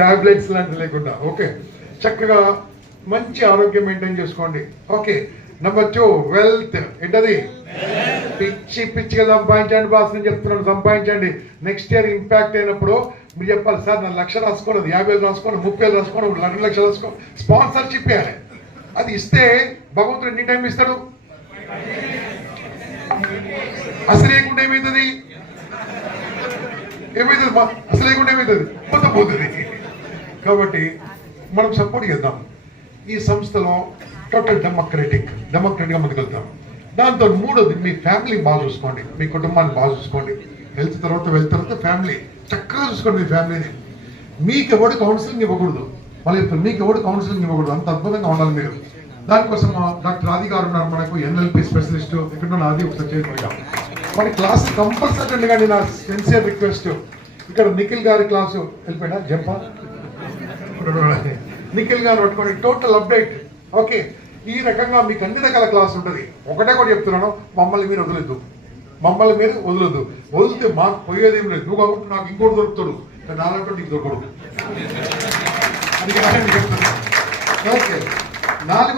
Tablets లాంటివి లేకుండా. Okay, చక్కగా మంచి ఆరోగ్యం మెయింటైన్ చేసుకోండి. Okay, number 2 wealth. ఏంటది? పిచ్చి పిచ్చిగా సంపాదించండి బాస్, నేను చెప్తున్నాను, సంపాదించండి. నెక్స్ట్ ఇయర్ ఇంపాక్ట్ అయినప్పుడు మీరు చెప్పాలి, సార్ నా 1,00,000 రాసుకోండి, 50,000 రాసుకోండి, 30,000 రాసుకోండి, 2,00,000 రాసుకోండి. స్పాన్సర్షిప్ ఇవ్వాలి. అది ఇస్తే భగవంతుడు ఎన్ని టైం ఇస్తాడు? అసలు లేకుండా ఏమవుతుంది? అసలు లేకుండా ఏమవుతుంది? మొత్తం పోతుంది. కాబట్టి మనం సపోర్ట్ చేద్దాం. ఈ సంస్థలో టోటల్ డెమోక్రటిక్గా ముందుకెళ్తాం. దాంతో 3వది, మీ ఫ్యామిలీ బాగా చూసుకోండి, మీ కుటుంబాన్ని బాగా చూసుకోండి. వెళ్తే తర్వాత ఫ్యామిలీ చక్కగా చూసుకోండి. మీ ఫ్యామిలీని మీకు ఎవరు కౌన్సిలింగ్ ఇవ్వకూడదు. మళ్ళీ మీకు ఎవరు కౌన్సిలింగ్ ఇవ్వకూడదు. అంత అద్భుతంగా ఉండాలి మీరు. దానికోసం డాక్టర్ ఆది గారు ఉన్నారు మనకు, ఎన్ఎల్పి స్పెషలిస్ట్. ఇక్కడ ఆది ఒకసారి చేయగలిగాం. మన క్లాస్ కంపల్సరీ అండి. కానీ నా సిన్సియర్ రిక్వెస్ట్, ఇక్కడ నిఖిల్ గారి క్లాసు వెళ్ళిపోయినా జంపా నిఖిల్ గారు పట్టుకోండి, టోటల్ అప్డేట్. ఓకే, ఈ రకంగా మీకు అన్ని రకాల క్లాస్ ఉంటుంది. ఒకటే కూడా చెప్తున్నాను, మమ్మల్ని మీరు వదిలేదు. వదిలితే మాకు పోయేదేం లేదు. నువ్వు కాబట్టి నాకు ఇంకోటి దొరుకుతాడు, నాలంటూ నీకు దొరకడు. అది చెప్తున్నా. ఓకే, 4